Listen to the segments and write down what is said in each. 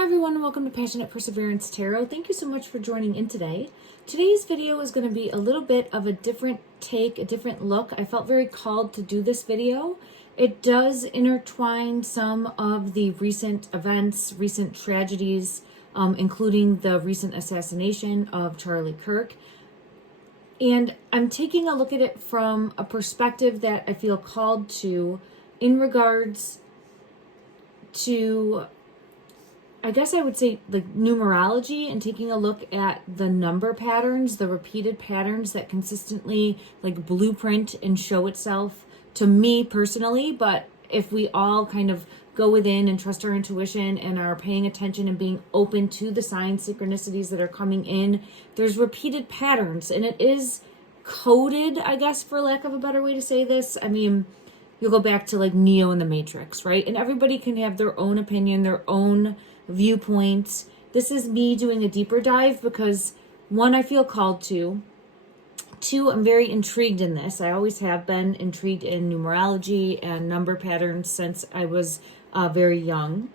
Hi everyone, and welcome to Passionate Perseverance Tarot. Thank you so much for joining in today. Today's video is going to be a little bit of a different take, a different look. I felt very called to do this video. It does intertwine some of the recent events, recent tragedies, including the recent assassination of Charlie Kirk. And I'm taking a look at it from a perspective that I feel called to in regards to, I guess I would say, like numerology, and taking a look at the number patterns, the repeated patterns that consistently like blueprint and show itself to me personally. But if we all kind of go within and trust our intuition and are paying attention and being open to the signs, synchronicities that are coming in, there's repeated patterns, and it is coded, I guess, for lack of a better way to say this. I mean, you'll go back to like Neo in the Matrix, right? And everybody can have their own opinion, their own viewpoints. This is me doing a deeper dive because, one, I feel called to. Two, I'm very intrigued in this. I always have been intrigued in numerology and number patterns since I was very young,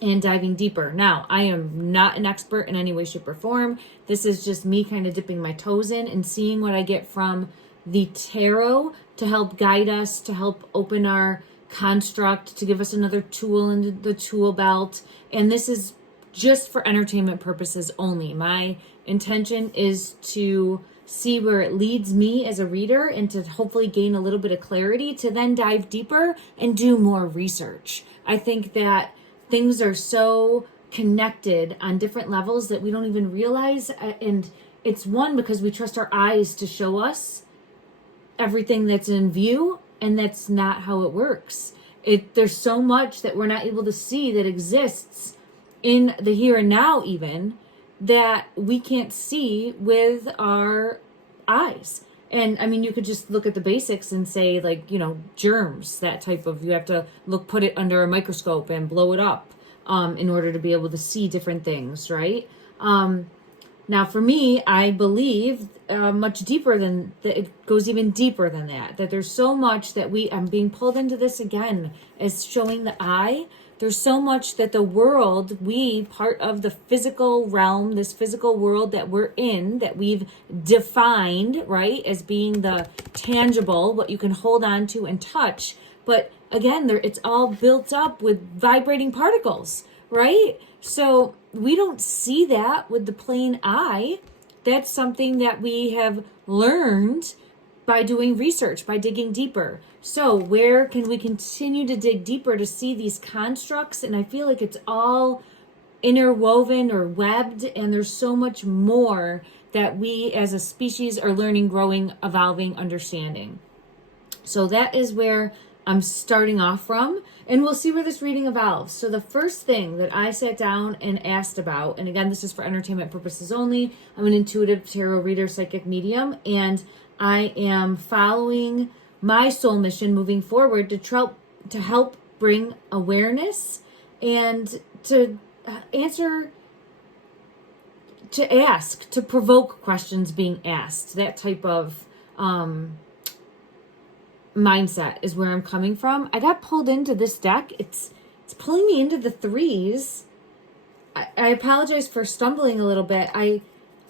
and diving deeper. Now, I am not an expert in any way, shape, or form. This is just me kind of dipping my toes in and seeing what I get from the tarot to help guide us, to help open our construct, to give us another tool in the tool belt. And this is just for entertainment purposes only. My intention is to see where it leads me as a reader and to hopefully gain a little bit of clarity to then dive deeper and do more research. I think that things are so connected on different levels that we don't even realize. And it's one, because we trust our eyes to show us everything that's in view, and that's not how it works. There's so much that we're not able to see that exists in the here and now, even, that we can't see with our eyes. And I mean, you could just look at the basics and say, like, germs, that type of, you have to put it under a microscope and blow it up in order to be able to see different things, right? Now, for me, I believe much deeper than that. It goes even deeper than that. That there's so much that I'm being pulled into this again as showing the eye. There's so much that the world, part of the physical realm, this physical world that we're in, that we've defined, right, as being the tangible, what you can hold on to and touch. But again, it's all built up with vibrating particles, right? So we don't see that with the plain eye. That's something that we have learned by doing research, by digging deeper. So where can we continue to dig deeper to see these constructs? And I feel like it's all interwoven or webbed, and there's so much more that we as a species are learning, growing, evolving, understanding. So that is where I'm starting off from, and we'll see where this reading evolves. So the first thing that I sat down and asked about, and again, this is for entertainment purposes only. I'm an intuitive tarot reader, psychic medium, and I am following my soul mission moving forward to help bring awareness and to answer, to ask, to provoke questions being asked. That type of mindset is where I'm coming from. I got pulled into this deck. It's pulling me into the threes. I apologize for stumbling a little bit. I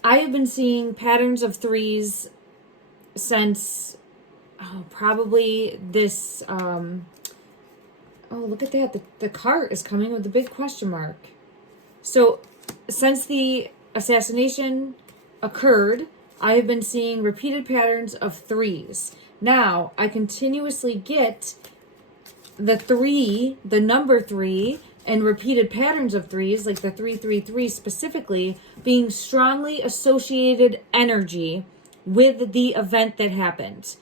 have been seeing patterns of threes since probably this look at that. The cart is coming with a big question mark. So since the assassination occurred, I have been seeing repeated patterns of threes. Now, I continuously get the number three, and repeated patterns of threes, like the 333 specifically, being strongly associated energy with the event that happened,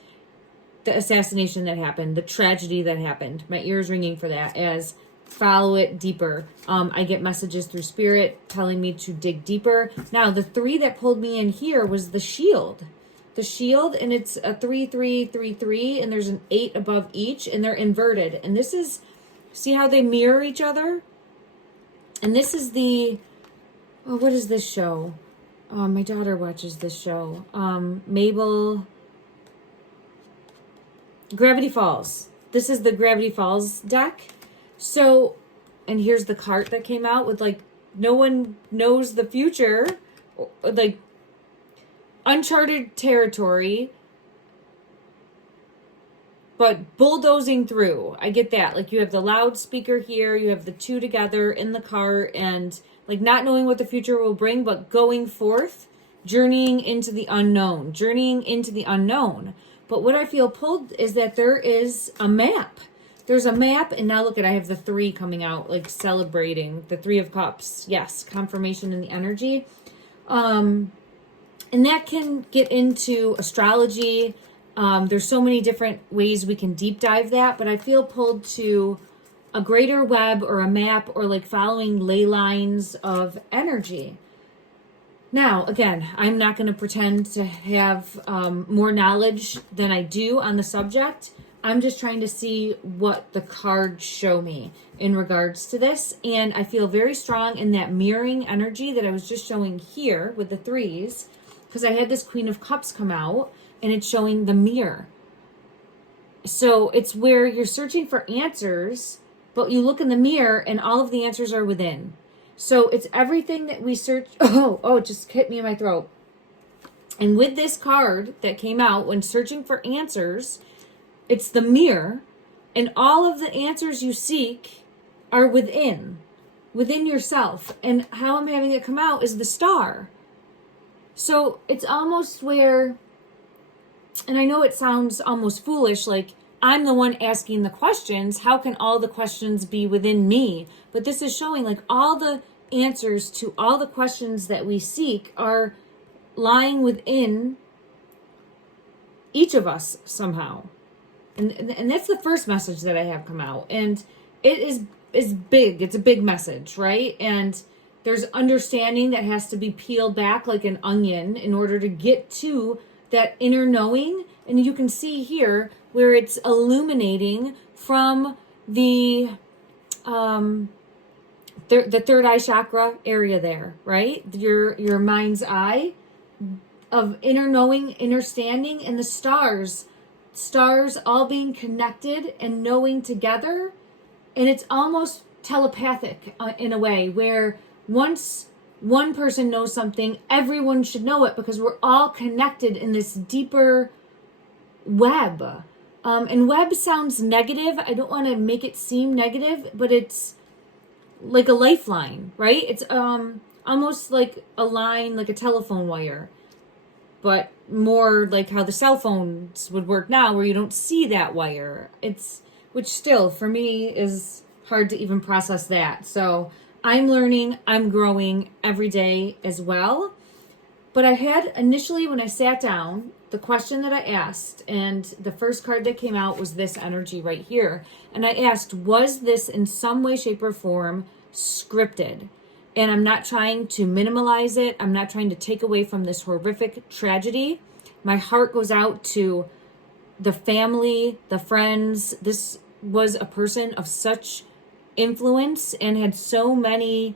the assassination that happened, the tragedy that happened. My ears ringing for that as follow it deeper. I get messages through spirit telling me to dig deeper. Now, the three that pulled me in here was the shield. The shield, and it's a 3-3-3-3, and there's an 8 above each, and they're inverted. And this is, see how they mirror each other? And this is what is this show? My daughter watches this show. Gravity Falls. This is the Gravity Falls deck. So And here's the cart that came out with like, no one knows the future, like uncharted territory, but bulldozing through. I get that. Like you have the loudspeaker here, you have the two together in the cart, and like not knowing what the future will bring, but going forth, journeying into the unknown, journeying into the unknown. But what I feel pulled is that there is a map. There's a map, and now look at, I have the 3 coming out, like celebrating the 3 of Cups. Yes, confirmation in the energy. And that can get into astrology. There's so many different ways we can deep dive that, but I feel pulled to a greater web or a map or like following ley lines of energy. Now, again, I'm not going to pretend to have more knowledge than I do on the subject. I'm just trying to see what the cards show me in regards to this. And I feel very strong in that mirroring energy that I was just showing here with the 3s, because I had this Queen of Cups come out and it's showing the mirror. So it's where you're searching for answers, but you look in the mirror and all of the answers are within. So it's everything that we search. Oh, it just hit me in my throat. And with this card that came out, when searching for answers, it's the mirror, and all of the answers you seek are within yourself. And how I'm having it come out is the star. So it's almost where, and I know it sounds almost foolish, like I'm the one asking the questions. How can all the questions be within me? But this is showing like all the answers to all the questions that we seek are lying within each of us somehow. And that's the first message that I have come out. And it is big. It's a big message, right? And there's understanding that has to be peeled back like an onion in order to get to that inner knowing. And you can see here where it's illuminating from the third eye chakra area there, right? Your mind's eye of inner knowing, understanding, and the stars all being connected and knowing together. And it's almost telepathic in a way where once one person knows something, everyone should know it because we're all connected in this deeper web. And web sounds negative. I don't want to make it seem negative, but it's like a lifeline, right? It's almost like a line, like a telephone wire, but more like how the cell phones would work now, where you don't see that wire. Which still for me is hard to even process that. So I'm learning, I'm growing every day as well. But I had initially, when I sat down, the question that I asked, and the first card that came out was this energy right here. And I asked, was this in some way, shape, or form scripted? And I'm not trying to minimalize it. I'm not trying to take away from this horrific tragedy. My heart goes out to the family, the friends. This was a person of such influence and had so many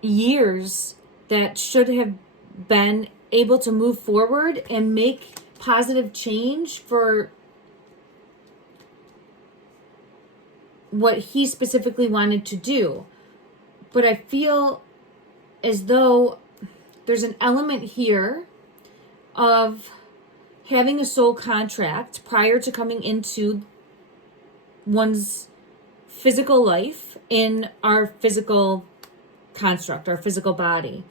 years that should have been able to move forward and make positive change for what he specifically wanted to do. But I feel as though there's an element here of having a soul contract prior to coming into one's physical life in our physical construct, our physical body.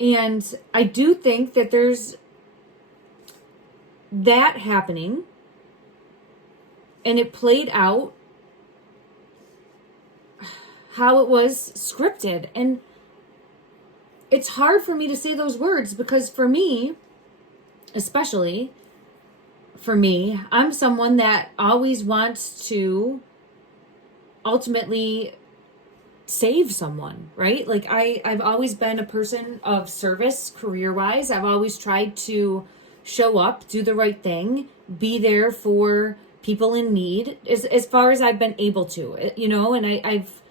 And I do think that there's that happening, and it played out how it was scripted. And it's hard for me to say those words because for me, especially for me, I'm someone that always wants to ultimately save someone, right? Like I've always been a person of service career-wise. I've always tried to show up, do the right thing, be there for people in need as far as I've been able to, you know, and I've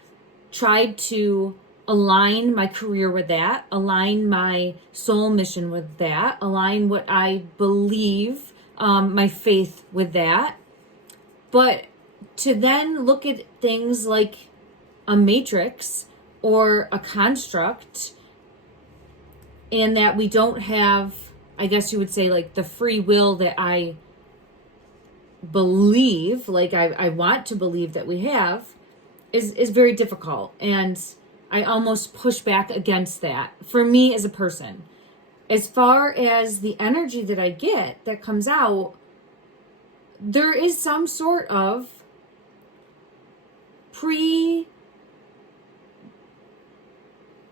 tried to align my career with that, align my soul mission with that, align what I believe, my faith with that. But to then look at things like a matrix or a construct, and that we don't have, I guess you would say, like the free will that I believe, like I want to believe that we have, is very difficult. And I almost push back against that for me as a person. As far as the energy that I get that comes out, there is some sort of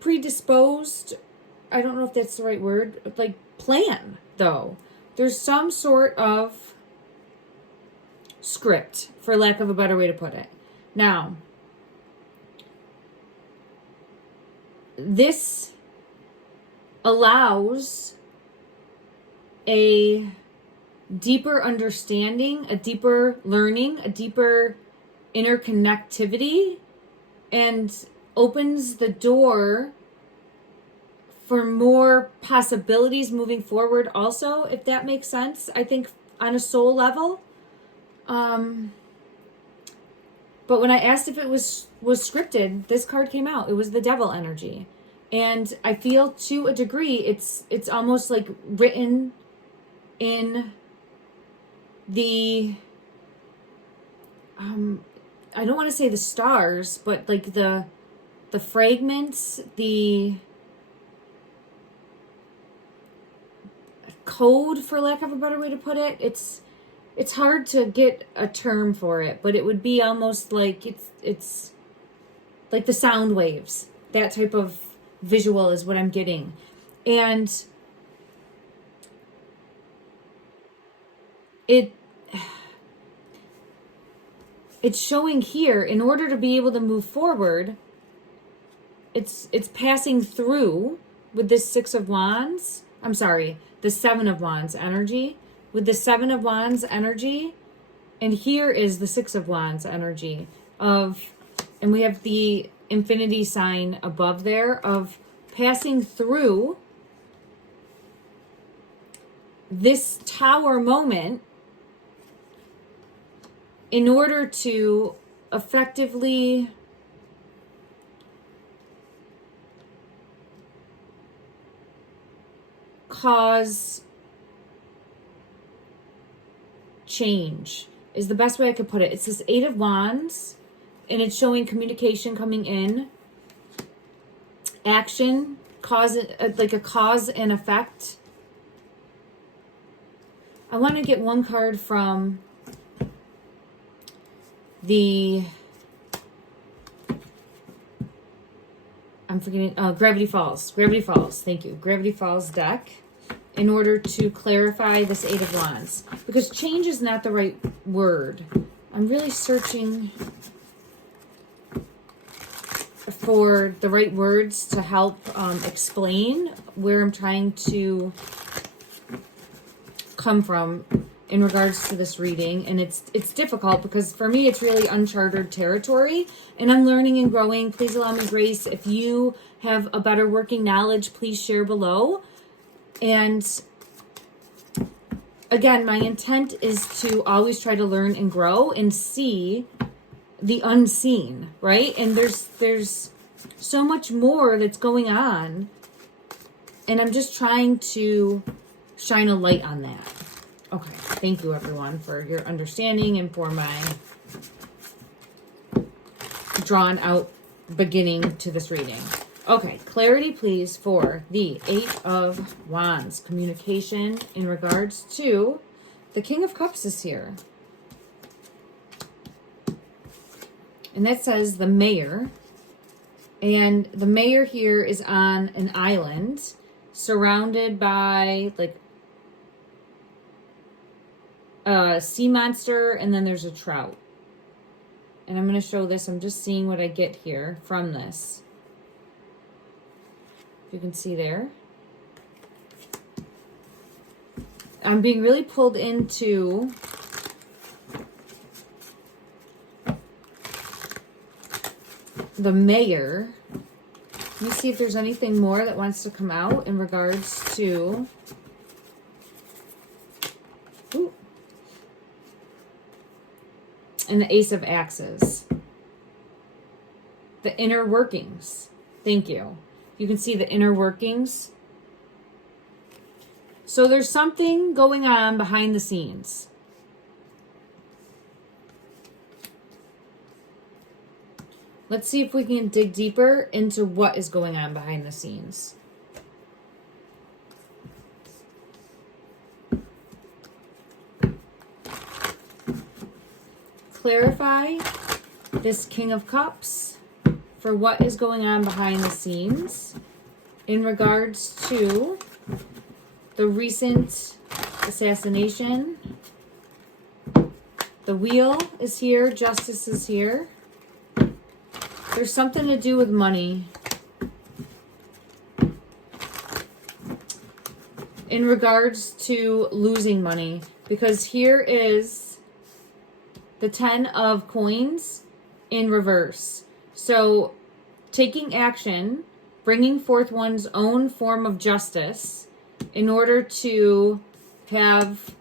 predisposed, I don't know if that's the right word, like plan though. There's some sort of script, for lack of a better way to put it. Now, this allows a deeper understanding, a deeper learning, a deeper interconnectivity, and opens the door for more possibilities moving forward also, if that makes sense, I think, on a soul level. But when I asked if it was scripted, this card came out. It was the devil energy. And I feel to a degree it's almost like written in the I don't want to say the stars, but like the fragments, the code, for lack of a better way to put it. It's hard to get a term for it, but it would be almost like it's like the sound waves. That type of visual is what I'm getting. And it's showing here, in order to be able to move forward, it's passing through with this Six of Wands. I'm sorry, the Seven of Wands energy. With the Seven of Wands energy, and here is the Six of Wands energy of, and we have the infinity sign above there, of passing through this tower moment in order to effectively cause change, is the best way I could put it. It's this Eight of Wands, and it's showing communication coming in, action, cause, like a cause and effect. I want to get one card from the, I'm forgetting, Gravity Falls. Gravity Falls, thank you. Gravity Falls deck, in order to clarify this Eight of Wands. Because change is not the right word. I'm really searching for the right words to help explain where I'm trying to come from in regards to this reading. And it's difficult because for me it's really uncharted territory, and I'm learning and growing. Please allow me grace. If you have a better working knowledge, please share below. And again, my intent is to always try to learn and grow and see the unseen, right? And there's so much more that's going on, and I'm just trying to shine a light on that. Okay, thank you everyone for your understanding and for my drawn out beginning to this reading. Okay, clarity please for the Eight of Wands. Communication in regards to the King of Cups is here. And that says the Mayor. And the Mayor here is on an island surrounded by like a sea monster, and then there's a trout. And I'm going to show this. I'm just seeing what I get here from this. You can see there. I'm being really pulled into the Mayor. Let me see if there's anything more that wants to come out in regards to... Ooh. And the Ace of Axes. the inner workings. Thank you. You can see the inner workings. So there's something going on behind the scenes. Let's see if we can dig deeper into what is going on behind the scenes. Clarify this King of Cups for what is going on behind the scenes in regards to the recent assassination. The Wheel is here. Justice is here. There's something to do with money. In regards to losing money. Because here is the 10 of coins in reverse. So taking action, bringing forth one's own form of justice in order to have,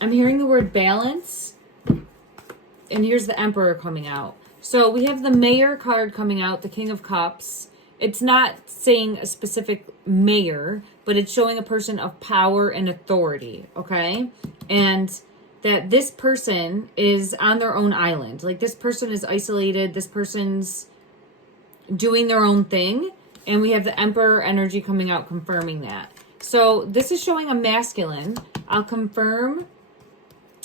I'm hearing the word balance, and here's the Emperor coming out. So we have the Mayor card coming out, the King of Cups. It's not saying a specific mayor, but it's showing a person of power and authority, okay? And that this person is on their own island. Like, this person is isolated. This person's doing their own thing. And we have the Emperor energy coming out confirming that. So this is showing a masculine. I'll confirm.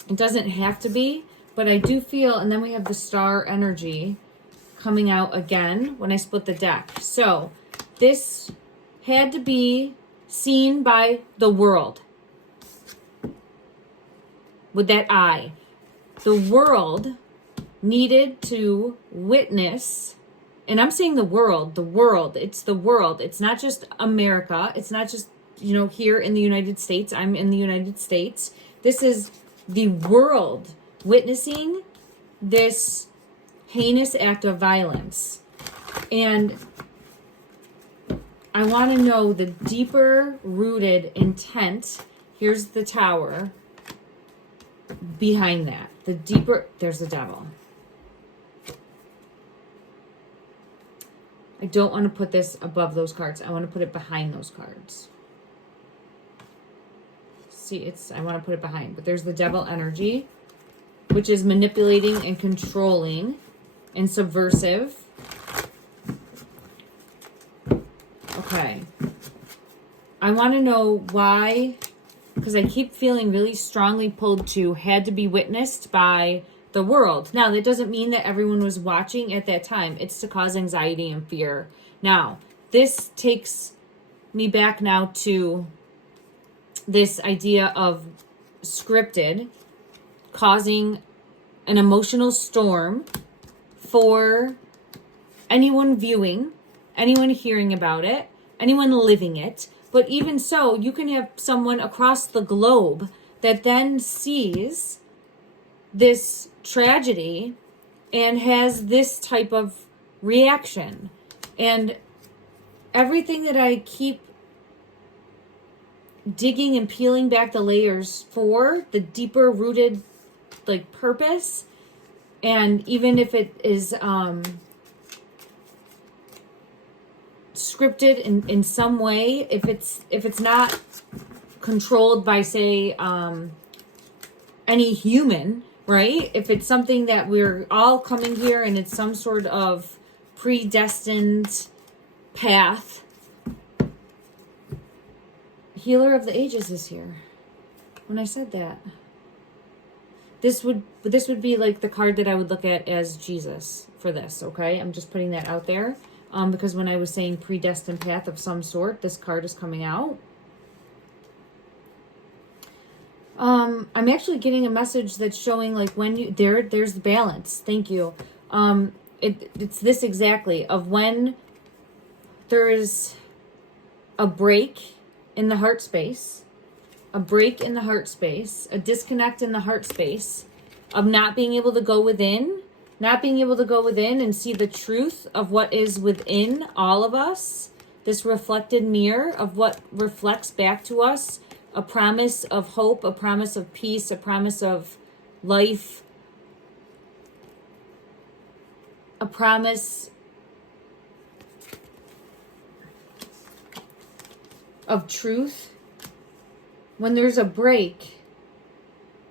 It doesn't have to be, but I do feel, and then we have the Star energy coming out again when I split the deck. So this had to be seen by the world. With that eye. The world needed to witness, and I'm saying the world, it's the world. It's not just America. It's not just, here in the United States. I'm in the United States. This is the world witnessing this heinous act of violence. And I want to know the deeper rooted intent. Here's the Tower. Behind that, the deeper, there's the Devil. I don't want to put this above those cards. I want to put it behind those cards. See, I want to put it behind, but there's the Devil energy, which is manipulating and controlling and subversive. Okay. I want to know why, because I keep feeling really strongly pulled to had to be witnessed by the world. Now, that doesn't mean that everyone was watching at that time. It's to cause anxiety and fear. Now, this takes me back now to this idea of scripted, causing an emotional storm for anyone viewing, anyone hearing about it, anyone living it. But even so, you can have someone across the globe that then sees this tragedy and has this type of reaction. And everything that I keep digging and peeling back the layers for, the deeper rooted purpose, and even if it is scripted in some way, if it's not controlled by, say, any human, right? If it's something that we're all coming here and it's some sort of predestined path. Healer of the Ages is here. When I said that, this would be like the card that I would look at as Jesus for this, okay? I'm just putting that out there. Because when I was saying predestined path of some sort, this card is coming out. I'm actually getting a message that's showing when you, there's the balance. Thank you. It's this exactly of when there is a break in the heart space, a disconnect in the heart space of not being able to go within, and see the truth of what is within all of us, this reflected mirror of what reflects back to us, a promise of hope, a promise of peace, a promise of life, a promise of truth, when there's a break,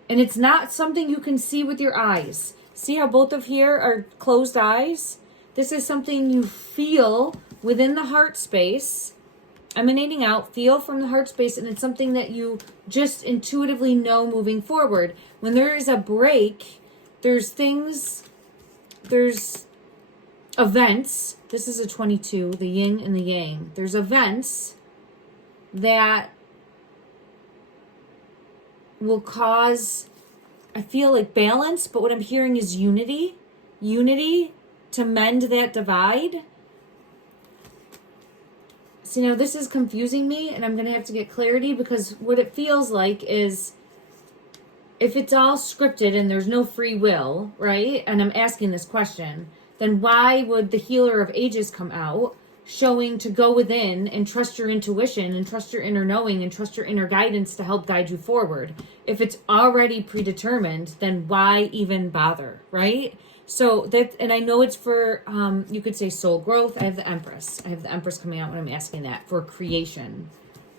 and it's not something you can see with your eyes. See how both of here are closed eyes? This is something you feel within the heart space, emanating out, feel from the heart space, and it's something that you just intuitively know moving forward. When there is a break, there's events. This is a 22, the yin and the yang. There's events that will cause, I feel like, balance, but what I'm hearing is unity to mend that divide. So now this is confusing me, and I'm going to have to get clarity, because what it feels like is, if it's all scripted and there's no free will, right? And I'm asking this question, then why would the Healer of Ages come out, showing to go within and trust your intuition and trust your inner knowing and trust your inner guidance to help guide you forward? If it's already predetermined, then why even bother, right? So that, and I know it's for, you could say soul growth. I have the Empress. I have the Empress coming out when I'm asking that. For creation.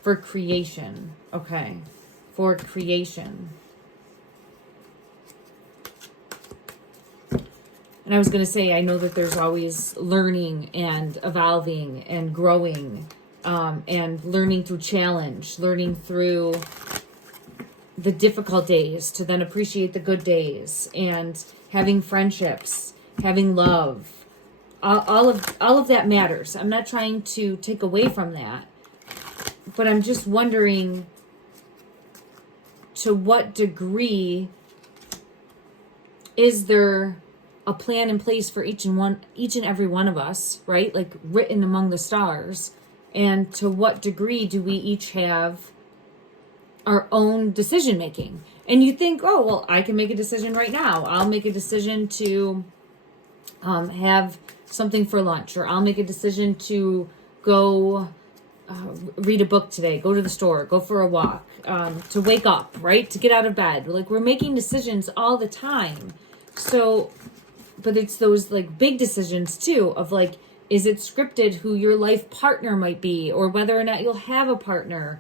For creation. Okay. For creation. And I was going to say, I know that there's always learning and evolving and growing, and learning through challenge, learning through the difficult days to then appreciate the good days, and having friendships, having love. All of that matters. I'm not trying to take away from that, but I'm just wondering to what degree is there a plan in place for each and every one of us, right? Like written among the stars. And to what degree do we each have our own decision making? And you think, oh, well, I can make a decision right now. I'll make a decision to have something for lunch, or I'll make a decision to go read a book today, go to the store, go for a walk, to wake up, right? To get out of bed. Like, we're making decisions all the time. So, but it's those like big decisions too, of like, is it scripted who your life partner might be, or whether or not you'll have a partner,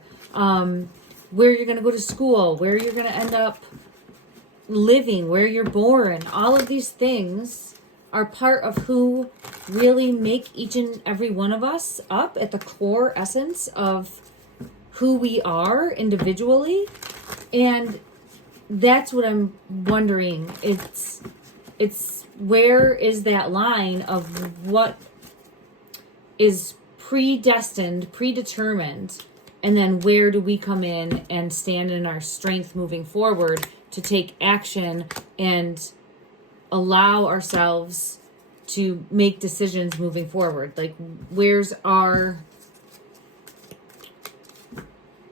where you're going to go to school, where you're going to end up living, where you're born. All of these things are part of who really make each and every one of us up at the core essence of who we are individually. And that's what I'm wondering. It's where is that line of what is predestined, predetermined, and then where do we come in and stand in our strength moving forward to take action and allow ourselves to make decisions moving forward? Like, where's our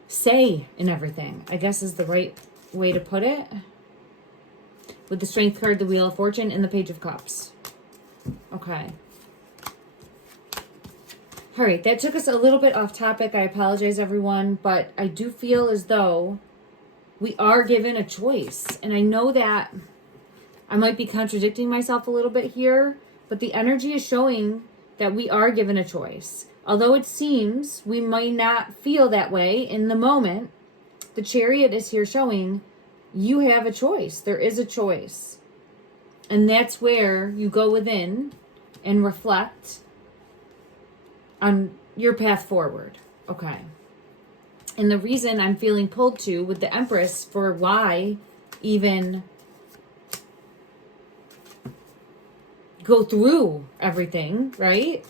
say in everything, I guess is the right way to put it. With the Strength card, the Wheel of Fortune, and the Page of Cups. Okay. All right, that took us a little bit off topic. I apologize, everyone, but I do feel as though we are given a choice. And I know that I might be contradicting myself a little bit here, but the energy is showing that we are given a choice. Although it seems we might not feel that way in the moment, the Chariot is here showing you have a choice. There is a choice. And that's where you go within and reflect on your path forward. Okay. And the reason I'm feeling pulled to with the Empress for why even go through everything, right?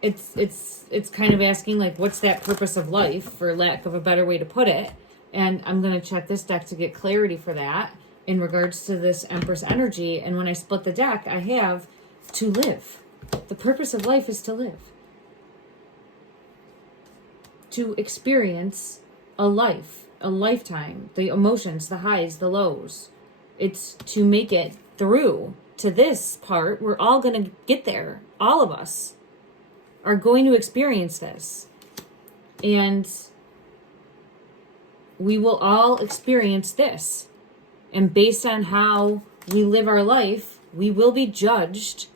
It's kind of asking, like, what's that purpose of life, for lack of a better way to put it. And I'm going to check this deck to get clarity for that in regards to this Empress energy. And when I split the deck, I have to live. The purpose of life is to live. To experience a life, a lifetime, the emotions, the highs, the lows. It's to make it through to this part. We're all going to get there. All of us are going to experience this. And we will all experience this. And based on how we live our life, we will be judged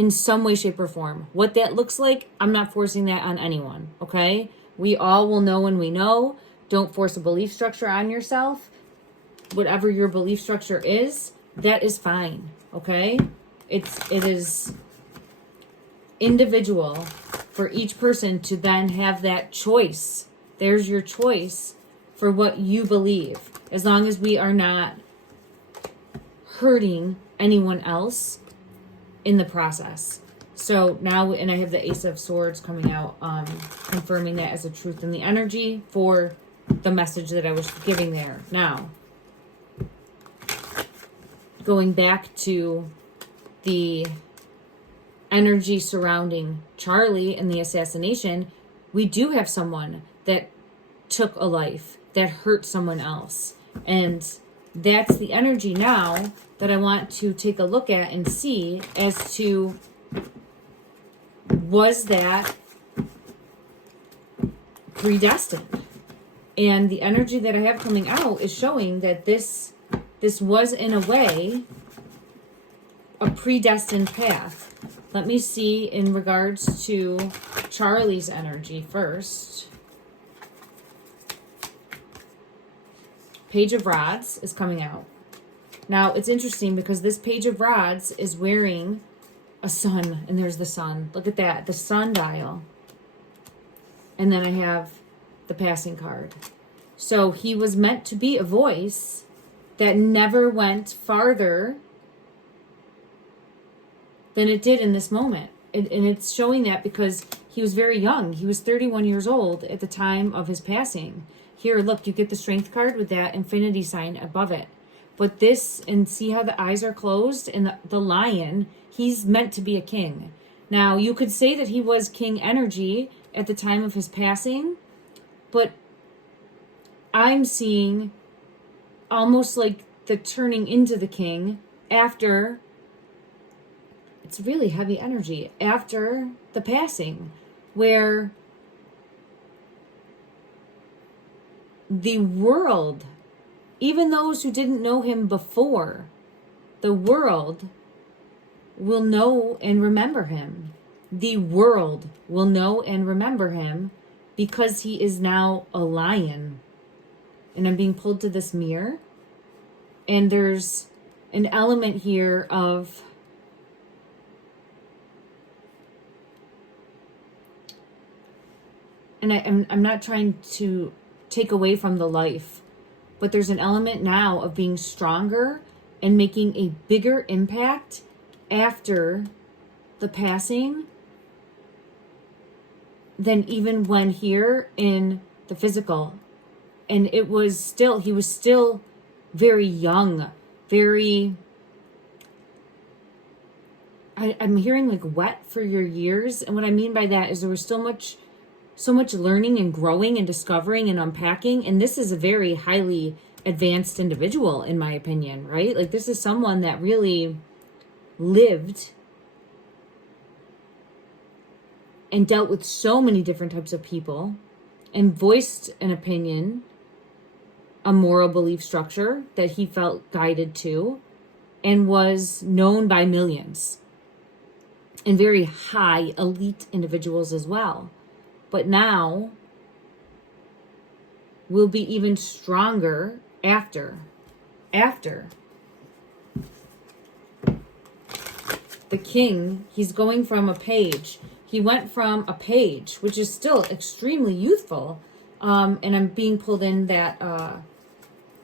in some way, shape, or form. What that looks like, I'm not forcing that on anyone, okay? We all will know when we know. Don't force a belief structure on yourself. Whatever your belief structure is, that is fine, okay? It is individual for each person to then have that choice. There's your choice for what you believe, as long as we are not hurting anyone else in the process. So now, and I have the Ace of Swords coming out, confirming that as a truth in the energy for the message that I was giving there. Now, going back to the energy surrounding Charlie and the assassination, we do have someone that took a life, that hurt someone else. And that's the energy now that I want to take a look at and see as to, was that predestined? And the energy that I have coming out is showing that this was, in a way, a predestined path. Let me see in regards to Charlie's energy first. Page of Rods is coming out. Now, it's interesting because this Page of Rods is wearing a sun, and there's the sun. Look at that, the sundial. And then I have the passing card. So he was meant to be a voice that never went farther than it did in this moment. And it's showing that because he was very young. He was 31 years old at the time of his passing. Here, look, you get the Strength card with that infinity sign above it. But this, and see how the eyes are closed, and the lion, he's meant to be a king. Now, you could say that he was king energy at the time of his passing, but I'm seeing almost like the turning into the king after, it's really heavy energy, after the passing, where the world, even those who didn't know him before, the world will know and remember him. The world will know and remember him because he is now a lion. And I'm being pulled to this mirror. And there's an element here of and I'm not trying to take away from the life, but there's an element now of being stronger and making a bigger impact after the passing than even when here in the physical. And he was still very young, very, I'm hearing like wet for your years. And what I mean by that is there was so much learning and growing and discovering and unpacking. And this is a very highly advanced individual, in my opinion, right? Like, this is someone that really lived and dealt with so many different types of people and voiced an opinion, a moral belief structure that he felt guided to, and was known by millions and very high elite individuals as well. But now will be even stronger after. The king, he's going from a page. He went from a page, which is still extremely youthful. And I'm being pulled in that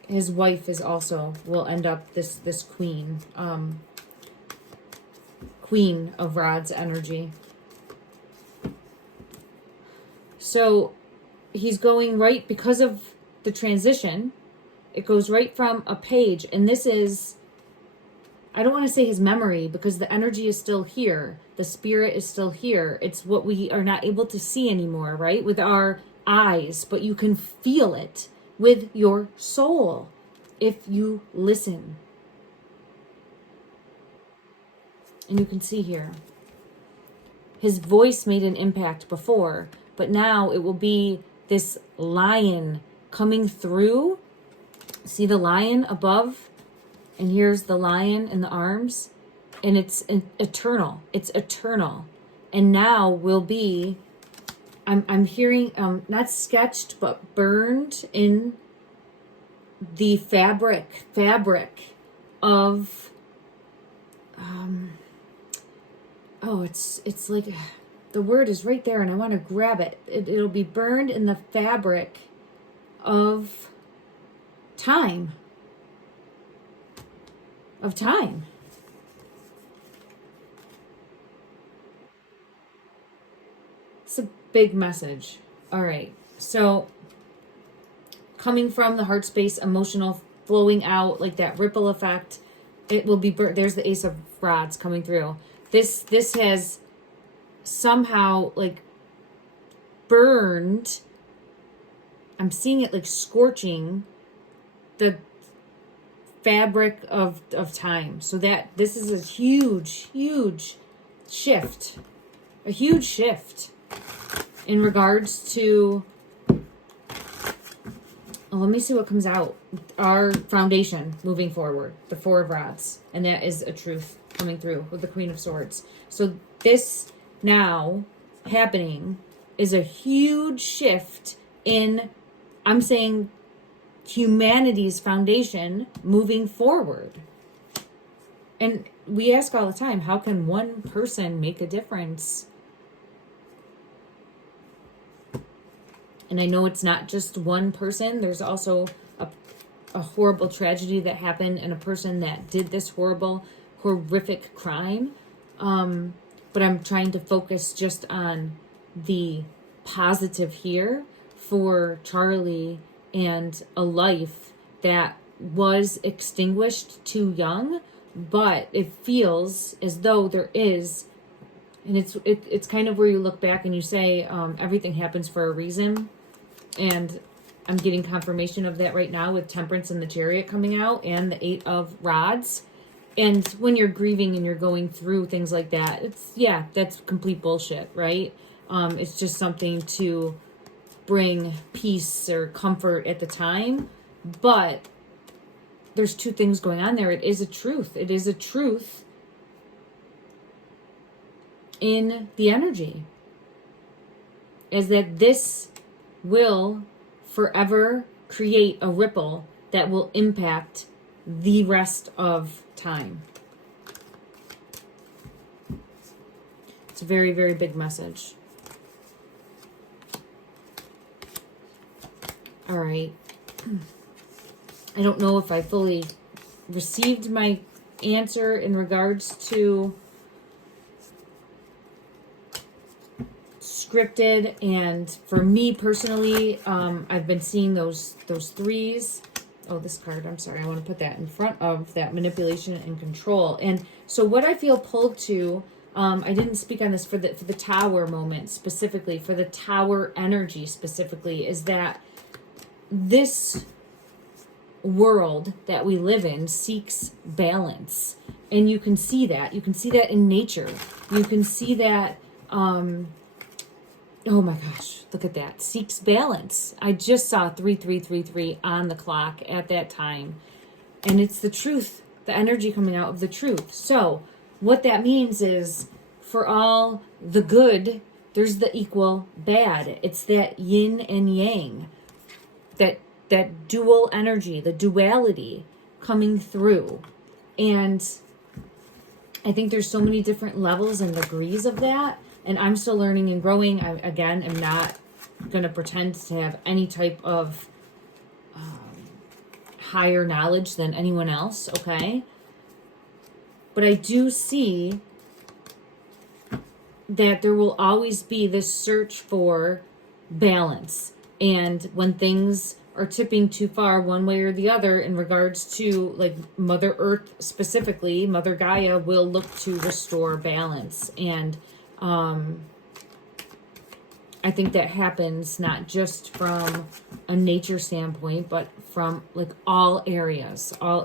his wife is also, will end up this queen. Queen of Rods energy. So he's going right, because of the transition, it goes right from a page. And this is, I don't want to say his memory, because the energy is still here. The spirit is still here. It's what we are not able to see anymore, right? With our eyes, but you can feel it with your soul if you listen. And you can see here, his voice made an impact before, but now it will be this lion coming through. See the lion above? And here's the lion in the arms. And it's eternal. It's eternal. And now will be, I'm hearing, not sketched, but burned in the fabric of, it's like, the word is right there and I want to grab it. It'll be burned in the fabric of time. Of time. It's a big message. All right. So coming from the heart space, emotional, flowing out like that ripple effect, it will be burnt. There's the Ace of Rods coming through. This has somehow like burned. I'm seeing it like scorching the fabric of time. So that this is a huge shift. A huge shift in regards to, let me see what comes out. Our foundation moving forward, the Four of Rods. And that is a truth coming through with the Queen of Swords. So this now happening is a huge shift in, I'm saying, humanity's foundation moving forward. And we ask all the time, how can one person make a difference? And I know it's not just one person. There's also a horrible tragedy that happened and a person that did this horrific crime. But I'm trying to focus just on the positive here for Charlie and a life that was extinguished too young, but it feels as though there is, and it's kind of where you look back and you say, everything happens for a reason. And I'm getting confirmation of that right now with Temperance and the Chariot coming out and the Eight of Rods. And when you're grieving and you're going through things like that, that's complete bullshit, right? It's just something to bring peace or comfort at the time. But there's two things going on there. It is a truth. It is a truth in the energy. Is that this will forever create a ripple that will impact the rest of time. It's a very, very big message. All right. I don't know if I fully received my answer in regards to scripted, and for me personally, I've been seeing those threes. Oh, this card, I'm sorry, I want to put that in front of that manipulation and control. And so what I feel pulled to, I didn't speak on this for the tower moment specifically, for the tower energy specifically, is that this world that we live in seeks balance. And you can see that. You can see that in nature. You can see that, oh my gosh, look at that. Seeks balance. I just saw 3333 on the clock at that time. And it's the truth, the energy coming out of the truth. So what that means is for all the good, there's the equal bad. It's that yin and yang, that dual energy, the duality coming through. And I think there's so many different levels and degrees of that. And I'm still learning and growing. I, again, am not going to pretend to have any type of higher knowledge than anyone else, okay? But I do see that there will always be this search for balance. And when things are tipping too far one way or the other in regards to like Mother Earth specifically, Mother Gaia will look to restore balance. And I think that happens not just from a nature standpoint, but from like all areas. I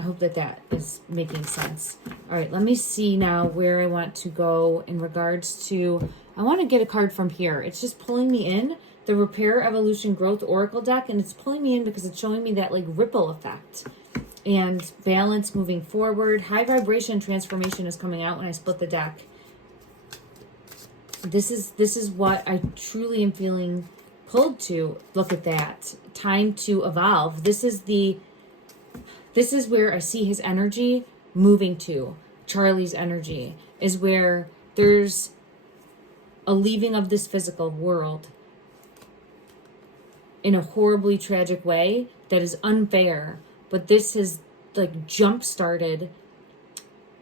hope that is making sense. All right, let me see now where I want to go in regards to, I want to get a card from here. It's just pulling me in, the Repair, Evolution, Growth Oracle deck, and it's pulling me in because it's showing me that like ripple effect. and balance moving forward. High vibration transformation is coming out when I split the deck. This is what I truly am feeling pulled to. Look at that. Time to evolve. This is where I see his energy moving to. Charlie's energy is where there's a leaving of this physical world in a horribly tragic way that is unfair. But this has like jump-started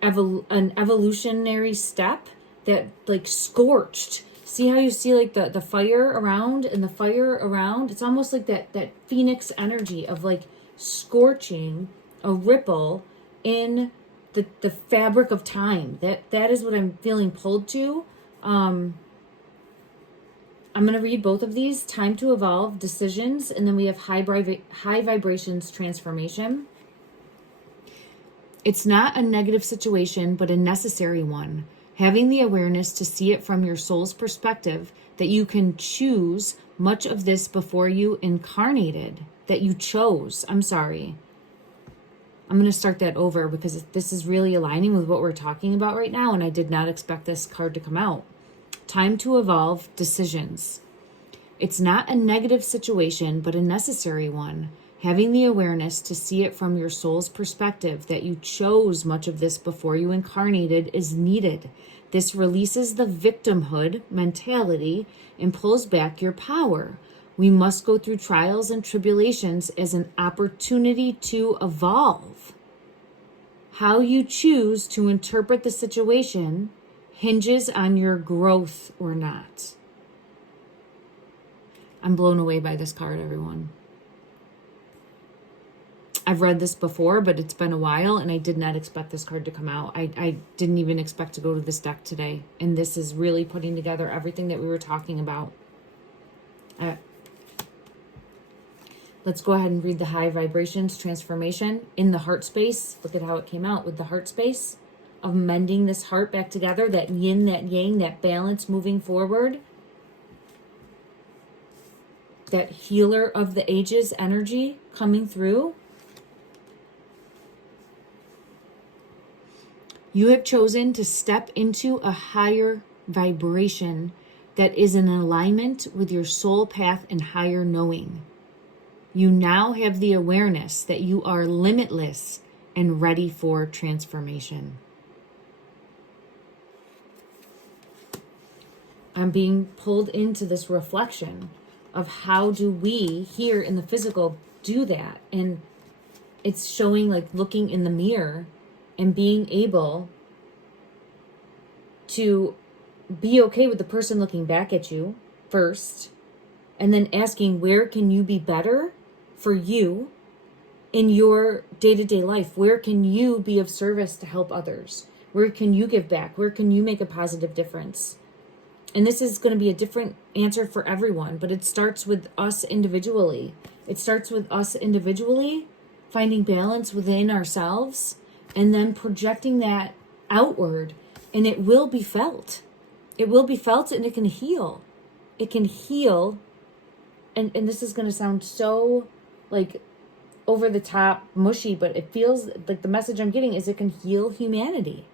an evolutionary step that like scorched. See how you see like the fire around and the fire around? It's almost like that phoenix energy of like scorching a ripple in the fabric of time. That is what I'm feeling pulled to. I'm going to read both of these. Time to evolve, decisions, and then we have high vibrations, transformation. It's not a negative situation, but a necessary one. Having the awareness to see it from your soul's perspective, that you can choose much of this before you incarnated, that you chose. I'm sorry. I'm going to start that over because this is really aligning with what we're talking about right now, and I did not expect this card to come out. Time to evolve, decisions. It's not a negative situation, but a necessary one. Having the awareness to see it from your soul's perspective, that you chose much of this before you incarnated, is needed. This releases the victimhood mentality and pulls back your power. We must go through trials and tribulations as an opportunity to evolve. How you choose to interpret the situation hinges on your growth or not. I'm blown away by this card, everyone. I've read this before, but it's been a while, and I did not expect this card to come out. I didn't even expect to go to this deck today, and this is really putting together everything that we were talking about. Let's go ahead and read the high vibrations transformation in the heart space. Look at how it came out with the heart space of mending this heart back together, that yin, that yang, that balance moving forward. That healer of the ages energy coming through. You have chosen to step into a higher vibration that is in alignment with your soul path and higher knowing. You now have the awareness that you are limitless and ready for transformation. I'm being pulled into this reflection of how do we here in the physical do that. And it's showing like looking in the mirror and being able to be okay with the person looking back at you first, and then asking, where can you be better for you in your day-to-day life? Where can you be of service to help others? Where can you give back? Where can you make a positive difference? And this is going to be a different answer for everyone, but it starts with us individually. It starts with us individually, finding balance within ourselves, and then projecting that outward, and it will be felt. It will be felt, and it can heal. It can heal, and this is going to sound so like over the top mushy, but it feels like the message I'm getting is it can heal humanity.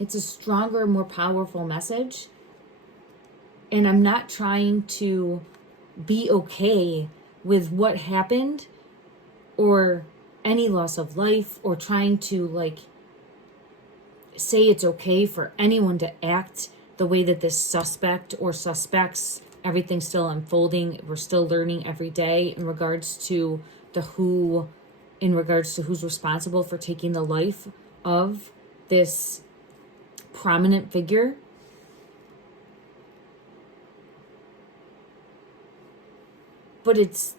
It's a stronger, more powerful message. And I'm not trying to be okay with what happened or any loss of life, or trying to like say it's okay for anyone to act the way that this suspect or suspects. Everything's still unfolding. We're still learning every day in regards to who's responsible for taking the life of this prominent figure. But it's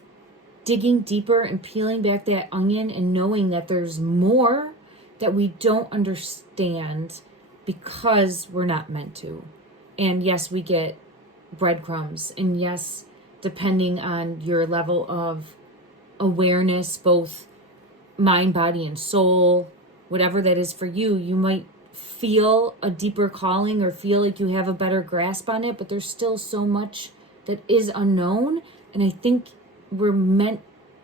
digging deeper and peeling back that onion and knowing that there's more that we don't understand because we're not meant to. And yes, we get breadcrumbs. And yes, depending on your level of awareness, both mind, body, and soul, whatever that is for you, you might feel a deeper calling or feel like you have a better grasp on it, but there's still so much that is unknown. And I think we're meant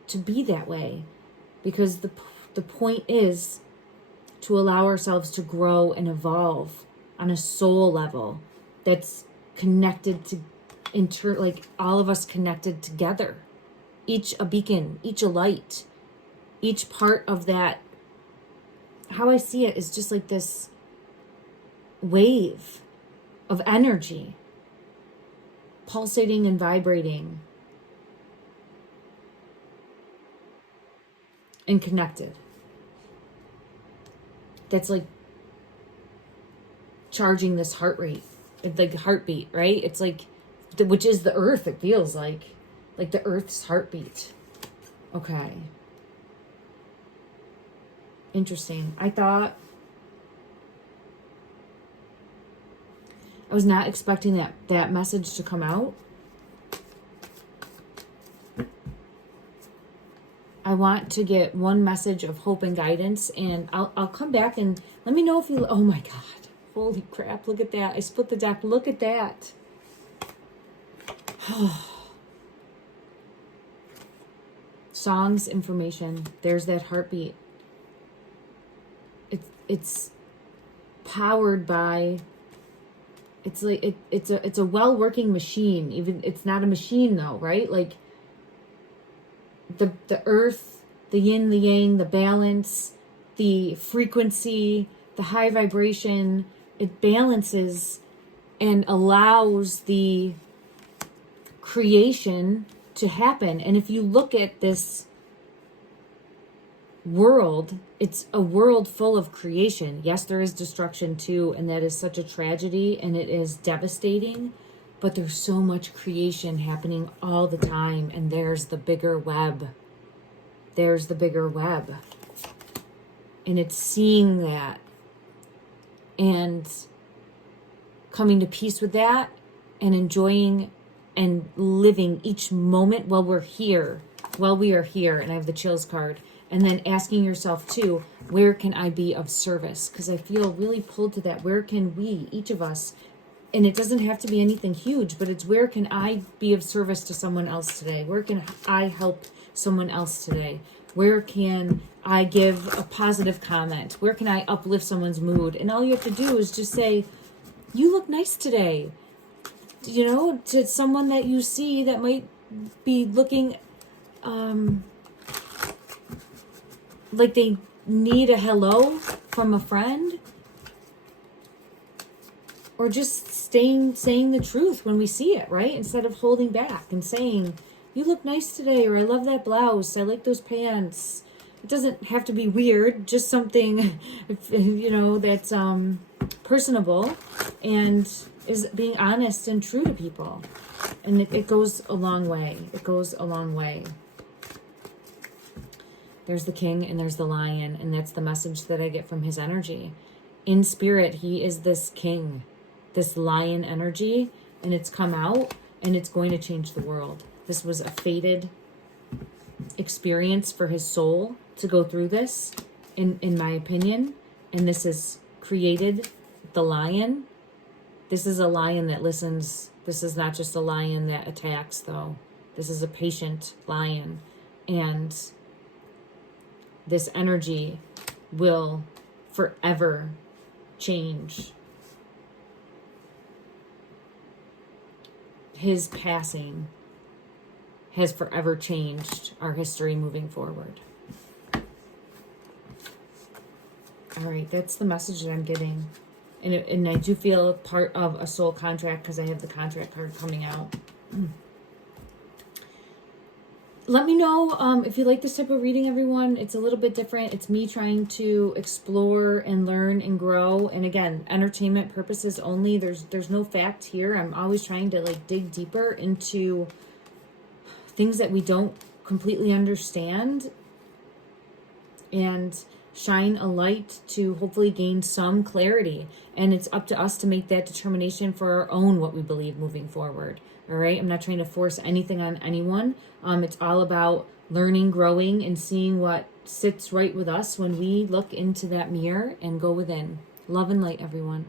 to be that way, because the point is to allow ourselves to grow and evolve on a soul level that's connected to like all of us connected together, each a beacon, each a light, each part of that. How I see it is just like this wave of energy pulsating and vibrating and connected. That's like charging this heart rate. It's like heartbeat, right? It's like, which is the earth, it feels like the earth's heartbeat. Okay. Interesting. I was not expecting that message to come out. I want to get one message of hope and guidance, and I'll come back and let me know if you, oh my God, holy crap, look at that. I split the deck. Look at that. Songs, information. There's that heartbeat. It's powered by, it's like it's a well-working machine. Even it's not a machine though, right? Like the earth, the yin, the yang, the balance, the frequency, the high vibration, it balances and allows the creation to happen. And if you look at this world, it's a world full of creation. Yes, there is destruction too, and that is such a tragedy and it is devastating, but there's so much creation happening all the time, and there's the bigger web. There's the bigger web. And it's seeing that and coming to peace with that and enjoying and living each moment while we are here, and I have the chills card. And then asking yourself too, where can I be of service? Because I feel really pulled to that. Where can we, each of us, and it doesn't have to be anything huge, but it's where can I be of service to someone else today? Where can I help someone else today? Where can I give a positive comment? Where can I uplift someone's mood? And all you have to do is just say, you look nice today. You know, to someone that you see that might be looking like they need a hello from a friend, or just saying the truth when we see it, right? Instead of holding back and saying, you look nice today, or I love that blouse, I like those pants. It doesn't have to be weird, just something, you know, that's personable and is being honest and true to people. And it goes a long way. It goes a long way. There's the king and there's the lion, and that's the message that I get from his energy. In spirit, he is this king, this lion energy, and it's come out and it's going to change the world. This was a fated experience for his soul to go through this, in my opinion. And this has created the lion. This is a lion that listens. This is not just a lion that attacks, though. This is a patient lion. And this energy will forever change. His passing has forever changed our history moving forward. All right, that's the message that I'm getting. And I do feel part of a soul contract because I have the contract card coming out. Let me know if you like this type of reading, everyone. It's a little bit different. It's me trying to explore and learn and grow. And again, entertainment purposes only. There's no fact here. I'm always trying to like dig deeper into things that we don't completely understand and shine a light to hopefully gain some clarity. And it's up to us to make that determination for our own what we believe moving forward. All right. I'm not trying to force anything on anyone. It's all about learning, growing, and seeing what sits right with us when we look into that mirror and go within. Love and light, everyone.